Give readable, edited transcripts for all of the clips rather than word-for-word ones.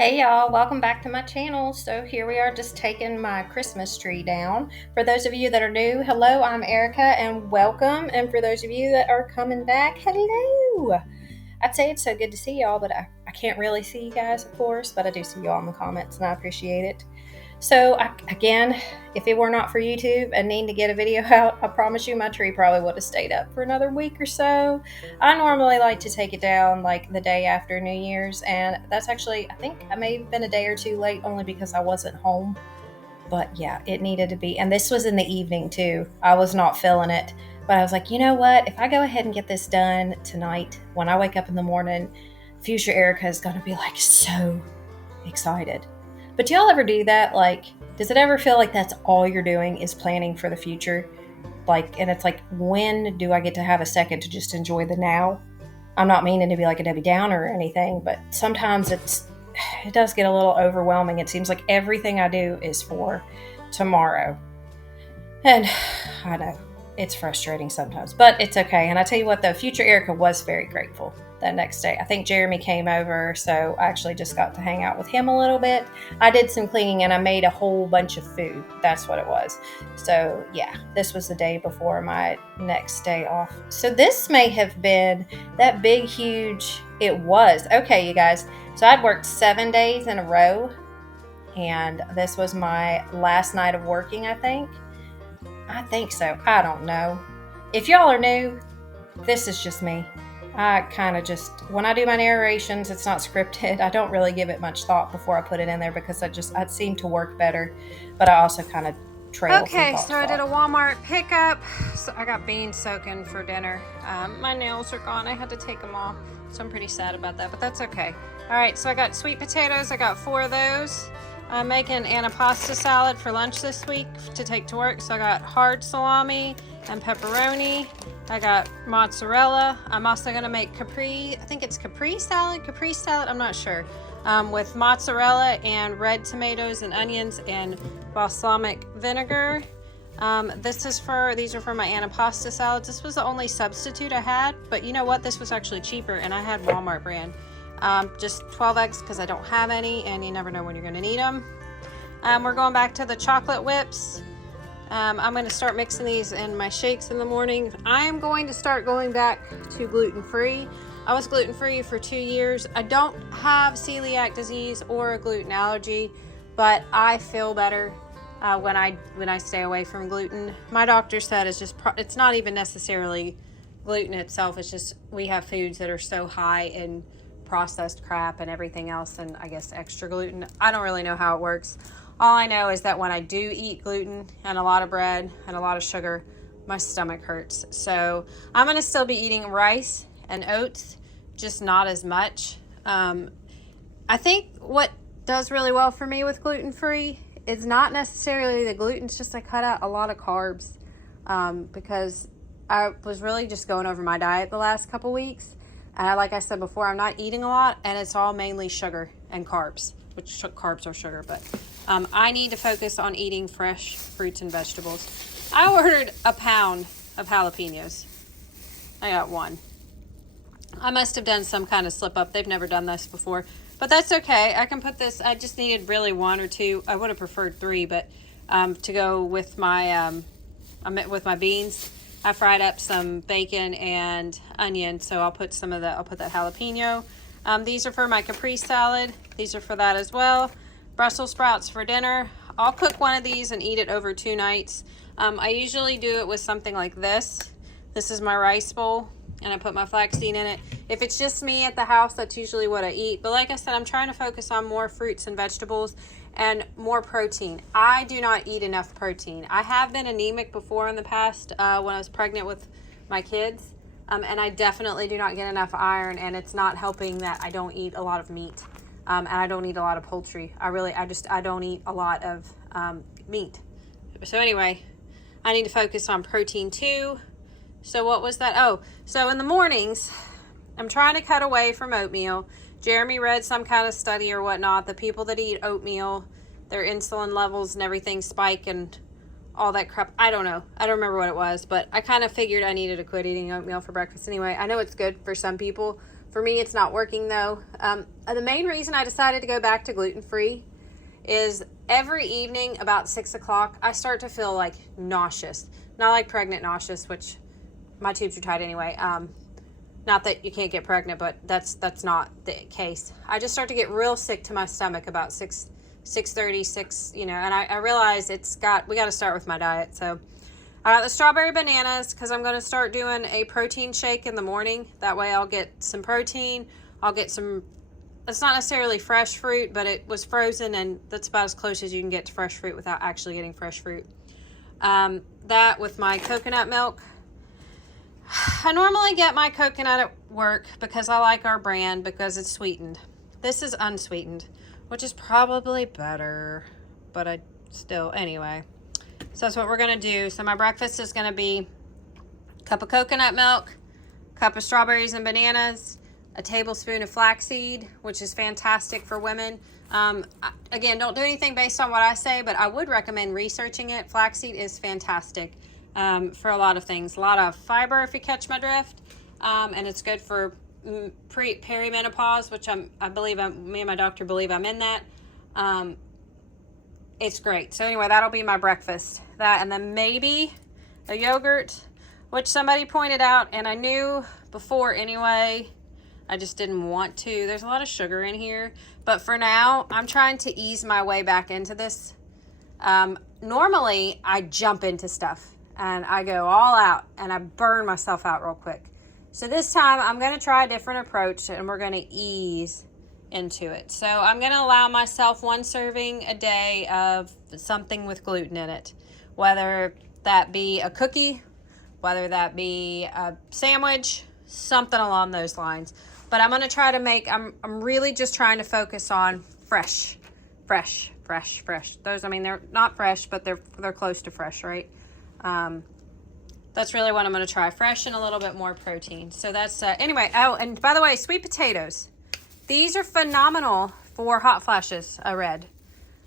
Hey y'all, welcome back to my channel. So here we are just taking my Christmas tree down. For those of you that are new, hello, I'm Erica and welcome. And for those of you that are coming back, hello. I'd say it's so good to see y'all, but I can't really see you guys, of course, but I do see y'all in the comments and I appreciate it. So again, if it were not for YouTube and needing to get a video out, I promise you my tree probably would have stayed up for another week or so. I normally like to take it down like the day after New Year's, and that's actually, I think I may have been a day or two late only because I wasn't home. But yeah, it needed to be. And this was in the evening too. I was not feeling it. But I was like, you know what? If I go ahead and get this done tonight, when I wake up in the morning, future Erica is going to be like so excited. But do y'all ever do that? Like, does it ever feel like that's all you're doing is planning for the future? Like, and it's like, when do I get to have a second to just enjoy the now? I'm not meaning to be like a Debbie Downer or anything, but sometimes it does get a little overwhelming. It seems like everything I do is for tomorrow. And I know it's frustrating sometimes, but it's okay. And I tell you what, though, future Erica was very grateful that next day. I think Jeremy came over, so I actually just got to hang out with him a little bit. I did some cleaning and I made a whole bunch of food. That's what it was. So yeah, this was the day before my next day off. So this may have been that big, huge, it was. Okay, you guys. So I'd worked 7 days in a row, and this was my last night of working, I think. I think so. I don't know. If y'all are new, this is just me. I kind of just, when I do my narrations, it's not scripted. I don't really give it much thought before I put it in there because I'd seem to work better, but I also kind of trail. Okay, so I did a Walmart pickup. So I got beans soaking for dinner. My nails are gone. I had to take them off, so I'm pretty sad about that, but that's okay. All right, so I got sweet potatoes. I got 4 of those. I'm making a pasta salad for lunch this week to take to work. So I got hard salami and pepperoni. I got mozzarella. I'm also gonna make I think it's capri salad, I'm not sure. With mozzarella and red tomatoes and onions and balsamic vinegar. These are for my antipasta salads. This was the only substitute I had, but you know what? This was actually cheaper and I had Walmart brand. Just 12 eggs because I don't have any and you never know when you're gonna need them. We're going back to the chocolate whips. I'm going to start mixing these in my shakes in the morning. I'm going to start going back to gluten-free. I was gluten-free for 2 years. I don't have celiac disease or a gluten allergy, but I feel better when I stay away from gluten. My doctor said it's not even necessarily gluten itself. It's just we have foods that are so high in processed crap and everything else, and I guess extra gluten. I don't really know how it works. All I know is that when I do eat gluten and a lot of bread and a lot of sugar, my stomach hurts. So I'm going to still be eating rice and oats, just not as much. I think what does really well for me with gluten-free is not necessarily the gluten, it's just I cut out a lot of carbs because I was really just going over my diet the last couple weeks. And like I said before, I'm not eating a lot, and it's all mainly sugar and carbs, which carbs are sugar, but I need to focus on eating fresh fruits and vegetables. I ordered a pound of jalapenos. I got 1. I must have done some kind of slip up. They've never done this before, but that's okay. I can put this, I just needed really 1 or 2. I would have preferred 3, but to go with my beans. I fried up some bacon and onion, so I'll put that jalapeno. These are for my capri salad. These are for that as well. Brussels sprouts for dinner. I'll cook one of these and eat it over 2 nights. I usually do it with something like this. This is my rice bowl, and I put my flaxseed in it. If it's just me at the house, that's usually what I eat. But like I said, I'm trying to focus on more fruits and vegetables and more protein. I do not eat enough protein. I have been anemic before in the past when I was pregnant with my kids. And I definitely do not get enough iron, and it's not helping that I don't eat a lot of meat. And I don't eat a lot of poultry. I don't eat a lot of meat. So anyway, I need to focus on protein too. So what was that? Oh, so in the mornings, I'm trying to cut away from oatmeal. Jeremy read some kind of study or whatnot. The people that eat oatmeal, their insulin levels and everything spike and all that crap. I don't know. I don't remember what it was, but I kind of figured I needed to quit eating oatmeal for breakfast anyway. I know it's good for some people. For me, it's not working though. The main reason I decided to go back to gluten-free is every evening about 6 o'clock, I start to feel like nauseous. Not like pregnant nauseous, which my tubes are tight anyway. Not that you can't get pregnant, but that's not the case. I just start to get real sick to my stomach about 6:30, 6, you know, and I realize we got to start with my diet. So I got the strawberry bananas because I'm going to start doing a protein shake in the morning. That way I'll get some protein. I'll get some, it's not necessarily fresh fruit, but it was frozen, and that's about as close as you can get to fresh fruit without actually getting fresh fruit. That with my coconut milk. I normally get my coconut at work because I like our brand because it's sweetened. This is unsweetened, which is probably better, but I still, anyway. So that's what we're going to do. So my breakfast is going to be a cup of coconut milk, a cup of strawberries and bananas, a tablespoon of flaxseed, which is fantastic for women. Again, don't do anything based on what I say, but I would recommend researching it. Flaxseed is fantastic for a lot of things. A lot of fiber, if you catch my drift, and it's good for perimenopause, which I believe me and my doctor believe I'm in that. It's great. So anyway, that'll be my breakfast. That, and then maybe a yogurt, which somebody pointed out, and I knew before anyway. I just didn't want to. There's a lot of sugar in here. But for now, I'm trying to ease my way back into this. Normally, I jump into stuff. And I go all out. And I burn myself out real quick. So this time, I'm going to try a different approach. And we're going to ease into it. So I'm going to allow myself 1 serving a day of something with gluten in it. Whether that be a cookie. Whether that be a sandwich. Something along those lines. But I'm going to try to make, I'm really just trying to focus on fresh. Those, I mean, they're not fresh, but they're close to fresh, right? That's really what I'm going to try. Fresh and a little bit more protein. So that's, anyway. Oh, and by the way, sweet potatoes. These are phenomenal for hot flashes, I read.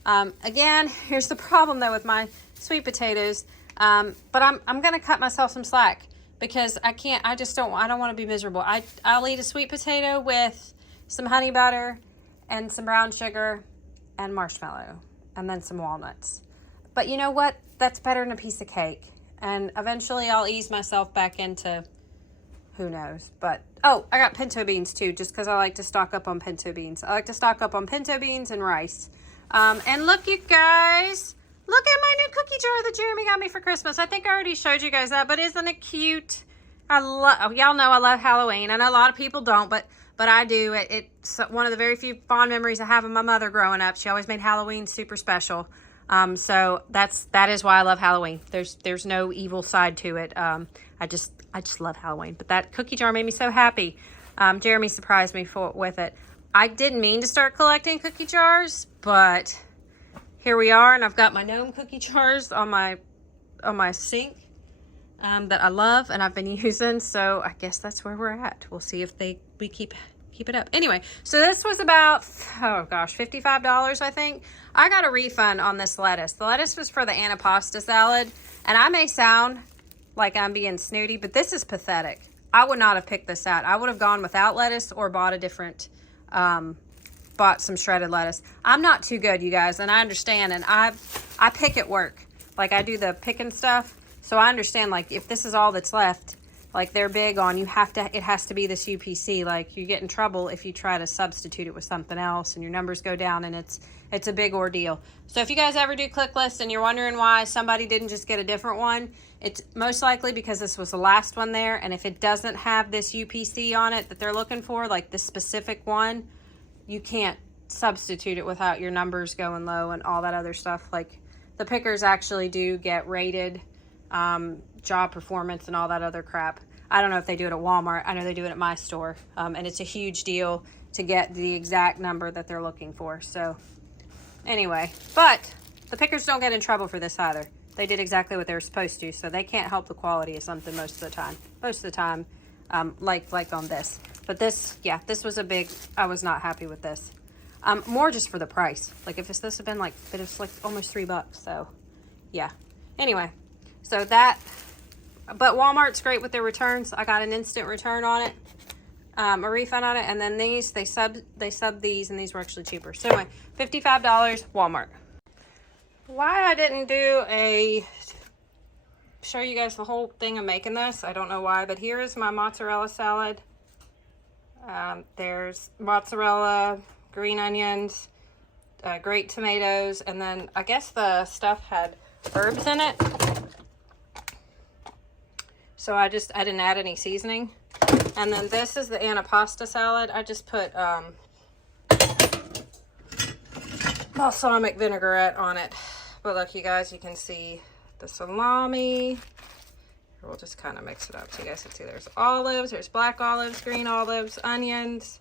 Again, here's the problem, though, with my sweet potatoes. But I'm going to cut myself some slack. Because I don't want to be miserable. I'll eat a sweet potato with some honey butter and some brown sugar and marshmallow and then some walnuts. But you know what? That's better than a piece of cake. And eventually I'll ease myself back into who knows. But, oh, I got pinto beans too, just because I like to stock up on pinto beans. I like to stock up on pinto beans and rice. And look, you guys. Look at my new cookie jar that Jeremy got me for Christmas. I think I already showed you guys that, but isn't it cute? Y'all know I love Halloween. I know a lot of people don't, but I do. It's one of the very few fond memories I have of my mother growing up. She always made Halloween super special. So that is why I love Halloween. There's no evil side to it. I just love Halloween. But that cookie jar made me so happy. Jeremy surprised me with it. I didn't mean to start collecting cookie jars, but here we are, and I've got my gnome cookie jars on my sink that I love and I've been using. So I guess that's where we're at. We'll see if we keep it up. Anyway, so this was about, oh gosh, $55, I think. I got a refund on this lettuce. The lettuce was for the antipasta salad, and I may sound like I'm being snooty, but this is pathetic. I would not have picked this out. I would have gone without lettuce or bought a different bought some shredded lettuce. I'm not too good, you guys, and I understand, and I pick at work. Like, I do the picking stuff, so I understand, like, if this is all that's left, like, they're big on it has to be this UPC. Like, you get in trouble if you try to substitute it with something else and your numbers go down, and it's a big ordeal. So if you guys ever do click lists and you're wondering why somebody didn't just get a different one, it's most likely because this was the last one there, and if it doesn't have this UPC on it that they're looking for, like this specific one, you can't substitute it without your numbers going low and all that other stuff. Like, the pickers actually do get rated, job performance and all that other crap. I don't know if they do it at Walmart. I know they do it at my store. And it's a huge deal to get the exact number that they're looking for. So anyway, but the pickers don't get in trouble for this either. They did exactly what they were supposed to. So they can't help the quality of something most of the time. Most of the time, like on this. But this, yeah, this was I was not happy with this. More just for the price. Like, if this had been like, but it's like almost $3. So, yeah. Anyway, so that, but Walmart's great with their returns. I got an instant return on it, a refund on it, and then these, they sub these, and these were actually cheaper. So anyway, $55, Walmart. Why I didn't show you guys the whole thing of making this, I don't know why, but here is my mozzarella salad. There's mozzarella, green onions, great tomatoes, and then I guess the stuff had herbs in it. So I didn't add any seasoning. And then this is the antipasta salad. I just put balsamic vinaigrette on it. But look, you guys, you can see the salami. We'll just kind of mix it up so you guys can see there's olives, there's black olives, green olives, onions,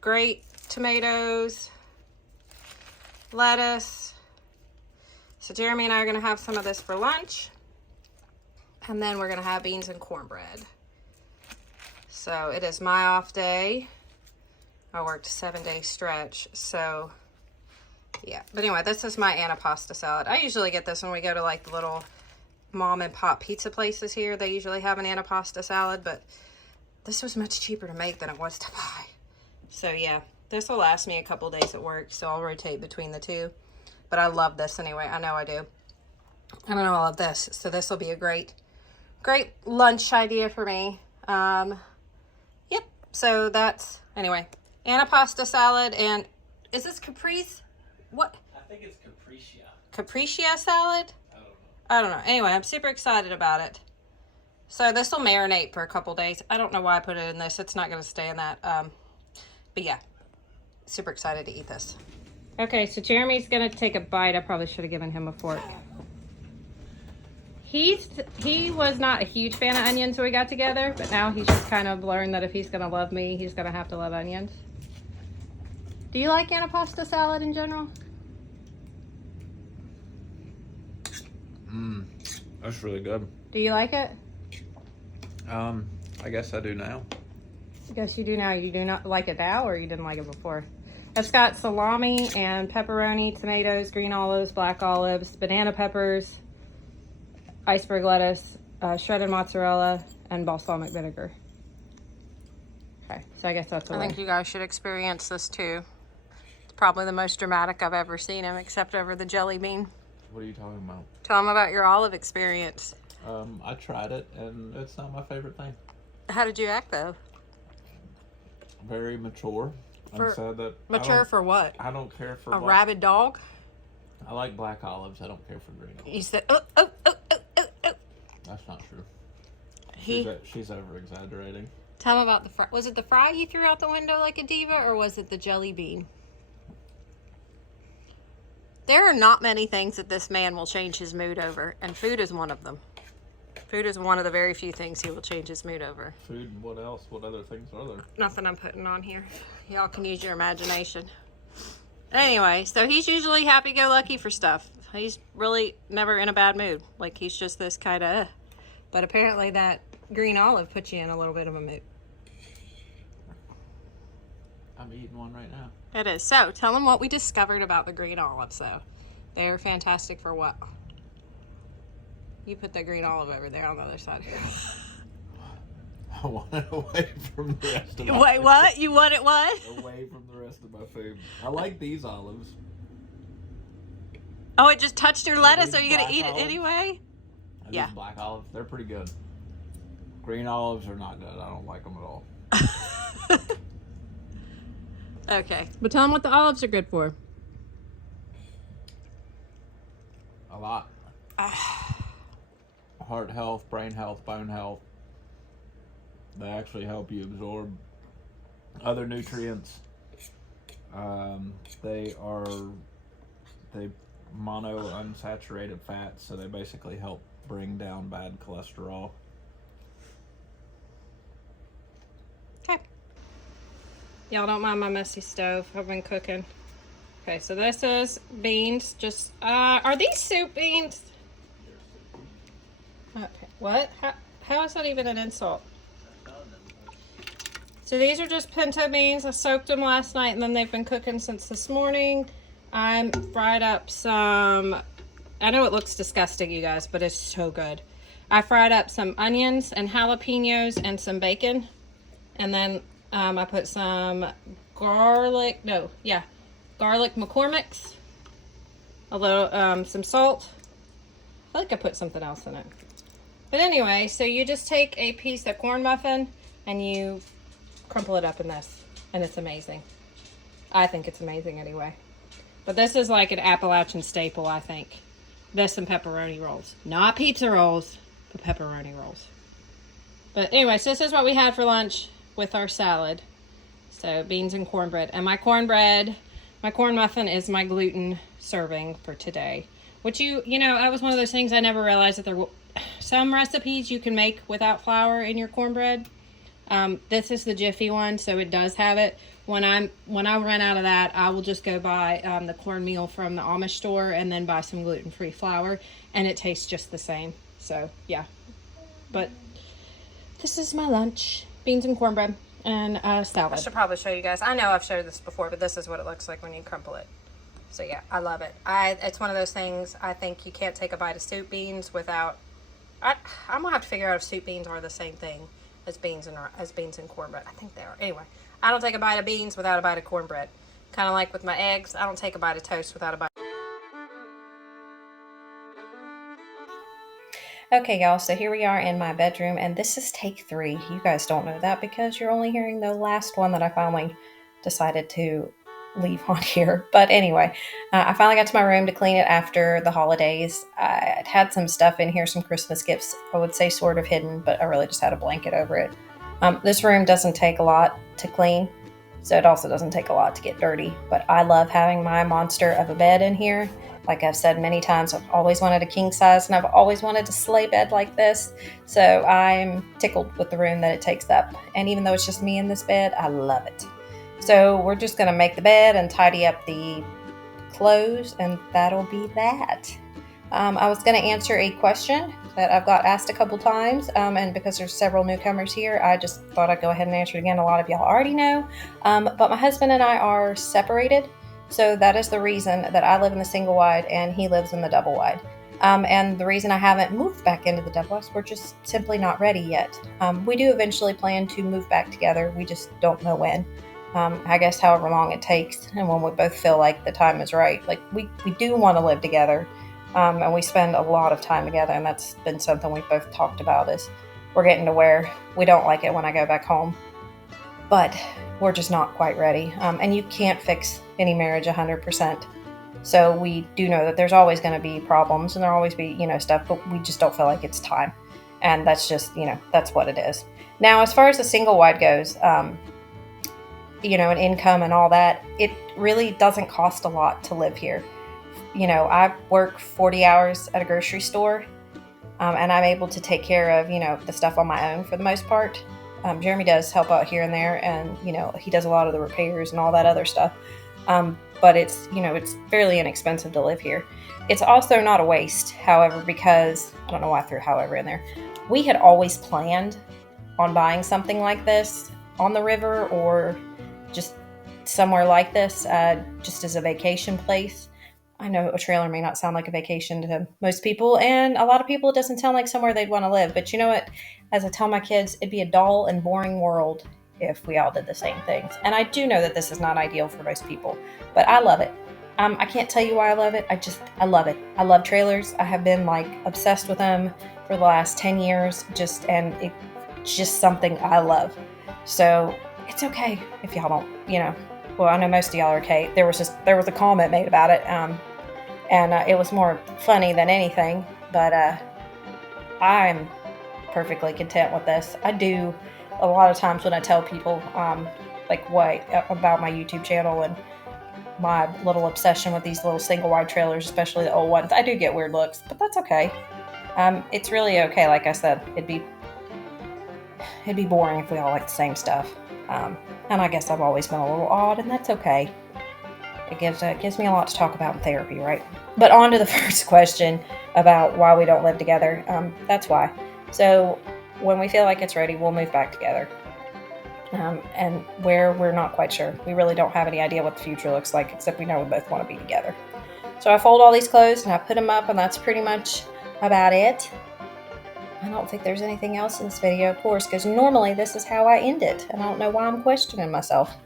great tomatoes, lettuce. So Jeremy and I are going to have some of this for lunch. And then we're going to have beans and cornbread. So it is my off day. I worked a 7-day stretch. So yeah. But anyway, this is my antipasta salad. I usually get this when we go to like the little mom and pop pizza places here. They usually have an antipasta salad. But this was much cheaper to make than it was to buy. So yeah. This will last me a couple days at work. So I'll rotate between the two. But I love this anyway. I know I do. I don't know, I love this. So this will be a great lunch idea for me. Yep. So that's, anyway, antipasta salad. And is this caprese? What? I think it's capriccia. Capriccia salad? I don't know. I don't know. Anyway, I'm super excited about it. So this will marinate for a couple days. I don't know why I put it in this. It's not going to stay in that. But yeah, super excited to eat this. Okay, so Jeremy's going to take a bite. I probably should have given him a fork. He was not a huge fan of onions when we got together, but now he's just kind of learned that if he's going to love me, he's going to have to love onions. Do you like antipasta salad in general? That's really good. Do you like it? I guess I do now. I guess you do now. You do not like it now, or you didn't like it before? It's got salami and pepperoni, tomatoes, green olives, black olives, banana peppers, iceberg lettuce, shredded mozzarella, and balsamic vinegar. Okay, so I guess that's the I think you guys should experience this too. It's probably the most dramatic I've ever seen him, except over the jelly bean. What are you talking about? Tell them about your olive experience. I tried it, and it's not my favorite thing. How did you act, though? Very mature. For, and said that mature for what? I don't care for a rabid dog? I like black olives. I don't care for green olives. You said, oh, oh, oh, oh, oh, oh. That's not true. She's over-exaggerating. Tell them about the fry. Was it the fry you threw out the window like a diva, or was it the jelly bean? There are not many things that this man will change his mood over, and food is one of them. Food is one of the very few things he will change his mood over. Food, what else? What other things are there? Nothing I'm putting on here. Y'all can use your imagination. Anyway, so he's usually happy-go-lucky for stuff. He's really never in a bad mood. Like, he's just this kind of... But apparently that green olive puts you in a little bit of a mood. I'm eating one right now. It is. So, tell them what we discovered about the green olives, though. They're fantastic for what? You put the green olive over there on the other side. I want it away from the rest of my Wait, food. what? You want it what? Away from the rest of my food. I like these olives. Oh, it just touched your lettuce. These Are you going to black eat olives? it anyway? These Yeah. black olives, they're pretty good. Green olives are not good. I don't like them at all. Okay. But tell them what the olives are good for. A lot. Heart health, brain health, bone health. They actually help you absorb other nutrients. They mono unsaturated fats, so they basically help bring down bad cholesterol. Okay. Y'all don't mind my messy stove. I've been cooking. Okay, so this is beans. Just, are these soup beans? Okay, what? How is that even an insult? So these are just pinto beans. I soaked them last night, and then they've been cooking since this morning. I fried up some I know it looks disgusting, you guys, but it's so good. I fried up some onions and jalapenos and some bacon. And then I put some garlic McCormick's, a little, some salt. I think I put something else in it. But anyway, so you just take a piece of corn muffin and you crumple it up in this. And it's amazing. I think it's amazing anyway. But this is like an Appalachian staple, I think. This and pepperoni rolls. Not pizza rolls, but pepperoni rolls. But anyway, so this is what we had for lunch with our salad. So beans and cornbread. And my corn muffin is my gluten serving for today. Which you know, that was one of those things I never realized that there were some recipes you can make without flour in your cornbread. This is the Jiffy one, so it does have it. When I run out of that, I will just go buy the cornmeal from the Amish store and then buy some gluten-free flour, and it tastes just the same. So yeah, but this is my lunch: beans and cornbread and salad. I should probably show you guys. I know I've showed this before, but this is what it looks like when you crumple it. So yeah, I love it. It's one of those things. I think you can't take a bite of soup beans without. I'm gonna have to figure out if soup beans are the same thing as beans and cornbread. I think they are. Anyway, I don't take a bite of beans without a bite of cornbread. Kind of like with my eggs, I don't take a bite of toast without a bite. Okay, y'all, so here we are in my bedroom, and this is take 3. You guys don't know that because you're only hearing the last one that I finally decided to leave on here. But anyway, I finally got to my room to clean it after the holidays. I had some stuff in here, some Christmas gifts, I would say sort of hidden, but I really just had a blanket over it. This room doesn't take a lot to clean, so it also doesn't take a lot to get dirty, but I love having my monster of a bed in here. Like I've said many times, I've always wanted a king size, and I've always wanted a sleigh bed like this. So I'm tickled with the room that it takes up. And even though it's just me in this bed, I love it. So we're just going to make the bed and tidy up the clothes, and that'll be that. I was going to answer a question that I've got asked a couple times, and because there's several newcomers here, I just thought I'd go ahead and answer it again. A lot of y'all already know, but my husband and I are separated. So that is the reason that I live in the single wide and he lives in the double wide. And the reason I haven't moved back into the double wide is we're just simply not ready yet. We do eventually plan to move back together. We just don't know when. I guess however long it takes, and when we both feel like the time is right. Like we do want to live together, and we spend a lot of time together, and that's been something we've both talked about. Is we're getting to where we don't like it when I go back home, but we're just not quite ready. And you can't fix any marriage 100%. So we do know that there's always going to be problems, and there'll always be, stuff, but we just don't feel like it's time. And that's just, that's what it is. Now, as far as the single wide goes, and income and all that, it really doesn't cost a lot to live here. I work 40 hours at a grocery store, and I'm able to take care of, the stuff on my own for the most part. Jeremy does help out here and there, and, he does a lot of the repairs and all that other stuff. But it's, it's fairly inexpensive to live here. It's also not a waste, however, because, I don't know why I threw however in there. We had always planned on buying something like this on the river or just somewhere like this, just as a vacation place. I know a trailer may not sound like a vacation to most people, and a lot of people it doesn't sound like somewhere they'd want to live. But you know what? As I tell my kids, it'd be a dull and boring world if we all did the same things. And I do know that this is not ideal for most people, but I love it. I can't tell you why I love it. I love it. I love trailers. I have been obsessed with them for the last 10 years, and it's just something I love. So it's okay if y'all don't, well, I know most of y'all are okay. There was a comment made about it, and it was more funny than anything, but I'm perfectly content with this. I do a lot of times when I tell people about my YouTube channel and my little obsession with these little single wide trailers, especially the old ones, I do get weird looks, but that's okay. It's really okay. Like I said, it'd be boring if we all like the same stuff. And I guess I've always been a little odd, and that's okay. It gives me a lot to talk about in therapy, right? But on to the first question about why we don't live together. That's why. So when we feel like it's ready, we'll move back together. And where we're not quite sure. We really don't have any idea what the future looks like, except we know we both want to be together. So I fold all these clothes and I put them up, and that's pretty much about it. I don't think there's anything else in this video, of course, because normally this is how I end it, and I don't know why I'm questioning myself.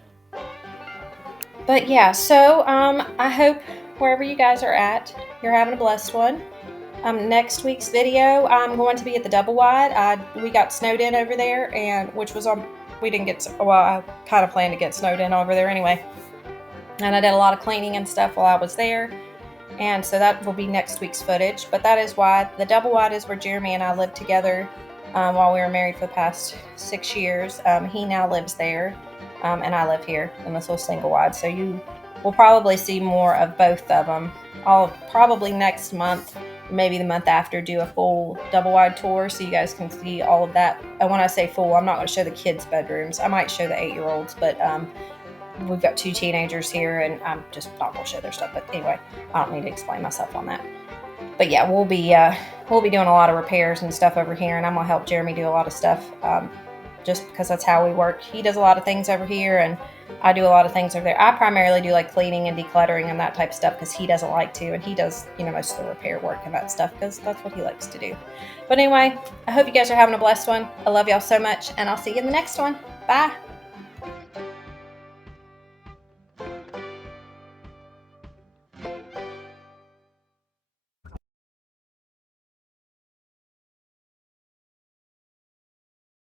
But yeah, so I hope wherever you guys are at, you're having a blessed one. Next week's video, I'm going to be at the Double Wide. We got snowed in over there, and which was on. We didn't get. Well, I kind of planned to get snowed in over there anyway, and I did a lot of cleaning and stuff while I was there. And so that will be next week's footage. But that is why the Double Wide is where Jeremy and I lived together while we were married for the past 6 years. He now lives there, and I live here in this little single wide. So you will probably see more of both of them. I'll probably next month, maybe the month after, do a full Double Wide tour so you guys can see all of that. And when I say full, I'm not going to show the kids' bedrooms. I might show the 8-year-olds, but we've got 2 teenagers here, and I'm just not going to show their stuff. But anyway, I don't need to explain myself on that. But yeah, we'll be doing a lot of repairs and stuff over here, and I'm going to help Jeremy do a lot of stuff just because that's how we work. He does a lot of things over here, and I do a lot of things over there. I primarily do like cleaning and decluttering and that type of stuff because he doesn't like to, and he does, most of the repair work and that stuff because that's what he likes to do. But anyway, I hope you guys are having a blessed one. I love y'all so much, and I'll see you in the next one. Bye.